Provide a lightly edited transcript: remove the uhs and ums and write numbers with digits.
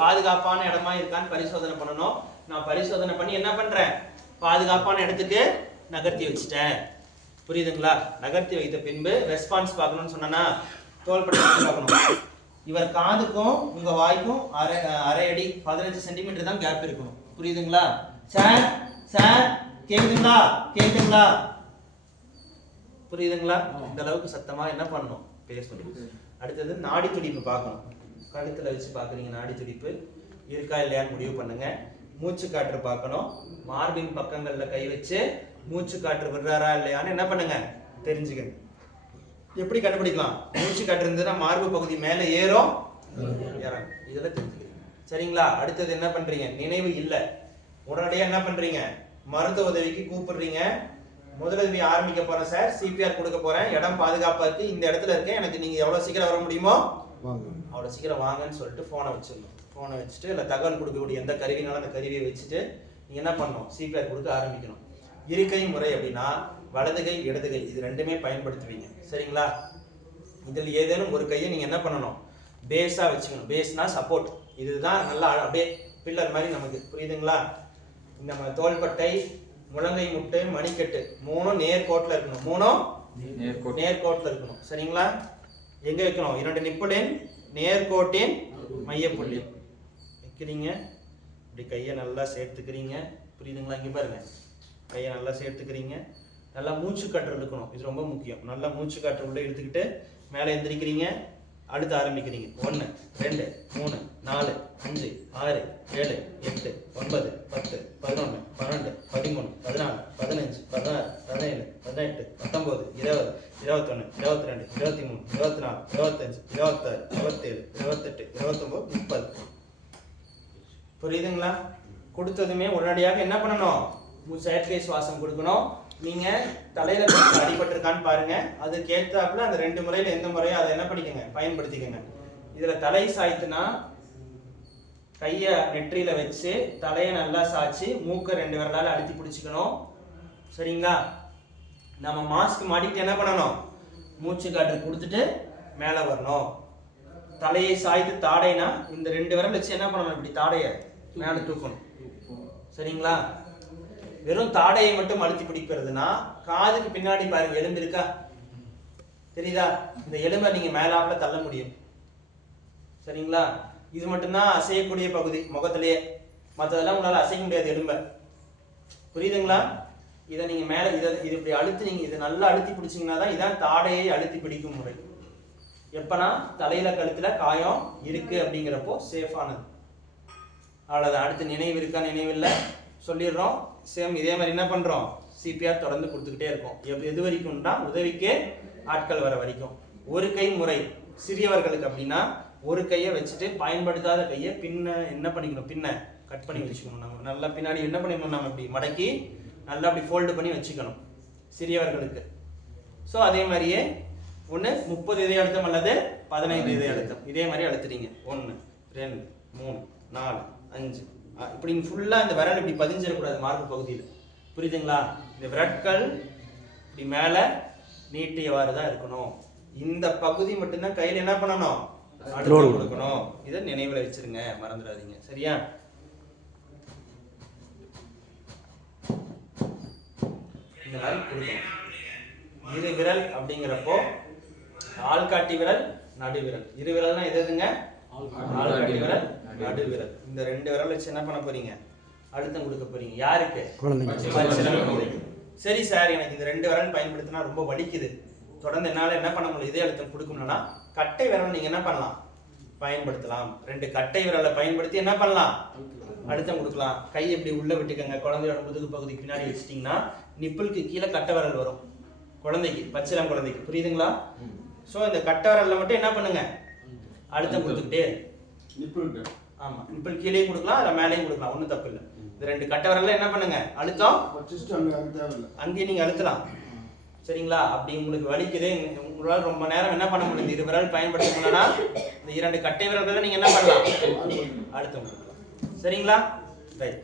பாதுகாப்பான இடமா இருக்கான்னு பரிசோதனை பண்ணணும். நான் பரிசோதனை பண்ணி என்ன பண்றேன், பாதுகாப்பான இடத்துக்கு நகர்த்தி வச்சுட்டேன். புரியுதுங்களா? நகர்த்தி வைத்த பின்பு ரெஸ்பான்ஸ் பார்க்கணும்னு சொன்னா தோள்பட்டை பார்க்கணும். இவர் காதுக்கும் உங்க வாய்க்கும் அரை அடி 15 சென்டிமீட்டர் தான் கேப் இருக்கணும். புரியுதுங்களா? சார் சார் கேக்குதுங்களா? கேக்குதுங்களா? புரியுதுங்களா? இந்த அளவுக்கு சத்தமா என்ன பண்ணணும், பேசணும். அடுத்தது நாடி துடிப்பு பார்க்கணும். கழுத்துல வச்சு பாக்குறீங்க, நாடி துடிப்பு இருக்கா இல்லையான்னு முடிவு பண்ணுங்க. மூச்சு காற்று பார்க்கணும். மார்பின் பக்கங்கள்ல கை வச்சு மூச்சு காற்று விடுறாரா இல்லையான்னு என்ன பண்ணுங்க, தெரிஞ்சுக்கணும். எப்படி கண்டுபிடிக்கலாம்? மூச்சு காற்று இருந்ததுன்னா மார்பு பகுதி மேல ஏறும் இறங்கும், இதெல்லாம் தெரிஞ்சுக்கிறீங்க. சரிங்களா? அடுத்தது என்ன பண்றீங்க, நினைவு இல்ல, உடனடியா என்ன பண்றீங்க, மருத்துவ உதவிக்கு கூப்பிடுறீங்க. முதலுதவி ஆரம்பிக்க போறேன் சார், சிபிஆர் கொடுக்க போறேன், இடம் பாதுகாப்பா இருக்கு, இந்த இடத்துல இருக்கேன், எனக்கு நீங்க எவ்வளவு சீக்கிரம் வர முடியுமோ அவ்வளவு சீக்கிரம் வாங்கன்னு சொல்லிட்டு போனை வச்சிடணும். போனை வச்சுட்டு இல்ல தகவல் கொடுக்கக்கூடிய எந்த கருவினாலும் அந்த கருவியை வச்சுட்டு நீங்க என்ன பண்ணணும், சிபிஆர் கொடுக்க ஆரம்பிக்கணும். இருக்கை முறை அப்படின்னா வலதுகை இடதுகை இது ரெண்டுமே பயன்படுத்துவீங்க. சரிங்களா? இதில் ஏதேனும் ஒரு கையை நீங்க என்ன பண்ணணும், பேஸா வச்சுக்கணும். பேஸ்னா சப்போர்ட். இதுதான் நல்லா அப்படியே பில்லர் மாதிரி நமக்கு. புரியுதுங்களா? நம்ம தோள்பட்டை, முழங்கை முட்டு, மணிக்கட்டு மூணும் நேர்கோட்டில் இருக்கணும். மூணும் நேர்கோட்டில் இருக்கணும். சரிங்களா? எங்க வைக்கணும், 2 நிப்புளின் நேர்கோட்டின் மையப்புள்ளி வைக்கிறீங்க. இப்படி கையை நல்லா சேர்த்துக்கிறீங்க. புரியுதுங்களா? இங்க பாருங்க, கையை நல்லா சேர்த்துக்கிறீங்க. நல்லா மூச்சு காற்று இழுக்கணும், இது ரொம்ப முக்கியம். நல்லா மூச்சு காற்று உள்ள இழுத்துக்கிட்டு மேலே எந்திரிக்கிறீங்க. அடுத்து ஆரம்பிக்கிறீங்க. 1 2 3 4 5 6 7 8 9 10 11 12 13 14 15 16 17 18 19 20 21 22 23 24 25 26 27 28 29 30. புரியுதுங்களா? கொடுத்ததுமே உடனடியாக என்ன பண்ணணும், செயற்கை சுவாசம் கொடுக்கணும். நீங்க தலையில அடிபட்டிருக்கான்னு பாருங்க. அதுக்கு ஏற்றாப்புல அந்த 2 முறையில எந்த முறையோ அதை என்ன பண்ணிக்கங்க, பயன்படுத்திக்கங்க. இதுல தலை சாய்த்துனா கைய நெற்றியில வச்சு தலையை நல்லா சாய்ச்சி மூக்க 2 விரலால அழுத்தி பிடிச்சிக்கணும். சரிங்களா? நம்ம மாஸ்க் மாட்டிட்டு என்ன பண்ணணும், மூச்சு காற்று கொடுத்துட்டு மேல வரணும். தலையை சாய்த்து தாடைனா இந்த 2 விரல் வச்சு என்ன பண்ணணும், இப்படி தாடைய மேல தூக்கணும். சரிங்களா? வெறும் தாடையை மட்டும் அழுத்தி பிடிக்கிறதுனா காதுக்கு பின்னாடி பாருங்க எலும்பு இருக்கா, தெரியுதா? இந்த எலும்பை நீங்க மேலாப்ல தள்ள முடியும். சரிங்களா? இது மட்டும்தான் அசையக்கூடிய பகுதி முகத்திலேயே, மற்றதெல்லாம் உங்களால அசைக்க முடியாது எலும்பை. புரியுதுங்களா? இதை நீங்க மேல இது இப்படி அழுத்தி நீங்க இதை நல்லா அழுத்தி பிடிச்சீங்கன்னா தான் இதான் தாடையை அழுத்தி பிடிக்கும் முறை. எப்பனா தலையில கழுத்துல காயம் இருக்கு அப்படிங்கிறப்போ சேஃபானது. அவ்வளவுதான். அடுத்து நினைவு இருக்கா, நினைவு இல்லை சொல்லிடுறோம். சேம் இதே மாதிரி என்ன பண்றோம், சிபிஆர் தொடர்ந்து கொடுத்துக்கிட்டே இருக்கோம். எது வரைக்கும்னா உதவிக்கு ஆட்கள் வர வரைக்கும். ஒரு கை முறை சிறியவர்களுக்கு அப்படின்னா ஒரு கையை வச்சுட்டு பயன்படுத்தாத கையை பின்ன என்ன பண்ணிக்கணும், பின்ன கட் பண்ணி வச்சுக்கணும். நம்ம நல்லா பின்னாடி என்ன பண்ணிக்கணும், நம்ம இப்படி மடக்கி நல்லா அப்படி ஃபோல்டு பண்ணி வச்சுக்கணும் சிறியவர்களுக்கு. ஸோ அதே மாதிரியே 30 இதய அழுத்தம் அல்லது 15 இதய அழுத்தம் இதே மாதிரி அழுத்துறீங்க. 1 2 3 4 5 இப்படி ஃபுல்லா இந்த விரல் இப்படி பதிஞ்சிடக்கூடாது மார்பு பகுதியில். புரியுதுங்களா? இந்த விரட்கள் இப்படி மேல நீட்டியவாறு தான் இருக்கணும். இந்த பகுதி மட்டும்தான் கையில என்ன பண்ணணும், அழுத்தம் கொடுக்கணும். இதை நினைவுல வச்சிருங்க, மறந்துடாதீங்க. சரியா? இந்த மாதிரி கொடுக்கணும். இரு விரல் அப்படிங்கிறப்போ ஆள்காட்டி விரல், நடு விரல். இரு விரல்னா எதுங்க, ஆள்காட்டி விரல், நடு விரல். இந்த 2 விரல் வச்சு என்ன பண்ண போறீங்க, அழுத்தம் கொடுக்க போறீங்க. யாருக்கு, குழந்தைக்கு. சரி சார், எனக்கு இந்த 2 விரல் பயன்படுத்தினா ரொம்ப வலிக்குது, தொடர்ந்து என்னால என்ன பண்ண முடியும், இதே அழுத்தம் கொடுக்கணும்னா கட்டை விரல் நீங்க என்ன பண்ணலாம், பயன்படுத்தலாம். 2 கட்டை விரலை பயன்படுத்தி என்ன பண்ணலாம், அழுத்தம் கொடுக்கலாம். கை எப்படி உள்ள விட்டுக்கங்க, குழந்தையோட முதுகு பகுதிக்கு பின்னாடி வச்சிட்டீங்கன்னா நிப்பிளுக்கு கீழே கட்டை விரல் வரும் குழந்தைக்கு, பச்சிளம் குழந்தைக்கு. புரியுதுங்களா? சோ இந்த கட்டை விரல்ல மட்டும் என்ன பண்ணுங்க, அழுத்தம் கொடுத்துக்கிட்டே. ஆமா, நிப்பிள் கீழே கொடுக்கலாம், இல்ல மேலேயும் கொடுக்கலாம், ஒன்றும் தப்பு இல்லை. இந்த 2 கட்டை விரல்ல என்ன பண்ணுங்க, அழுத்தம் அங்கேயே நீங்க அழுத்தலாம். சரிங்களா? அப்படி உங்களுக்கு வலிக்குது, உங்களால் ரொம்ப நேரம் என்ன பண்ண முடியும், 2 விரல் பயன்படுத்த முடியலன்னா இந்த 2 கட்டை விரல்களை நீங்க என்ன பண்ணலாம், அழுத்தம் கொடுக்கலாம். சரிங்களா? ரைட்.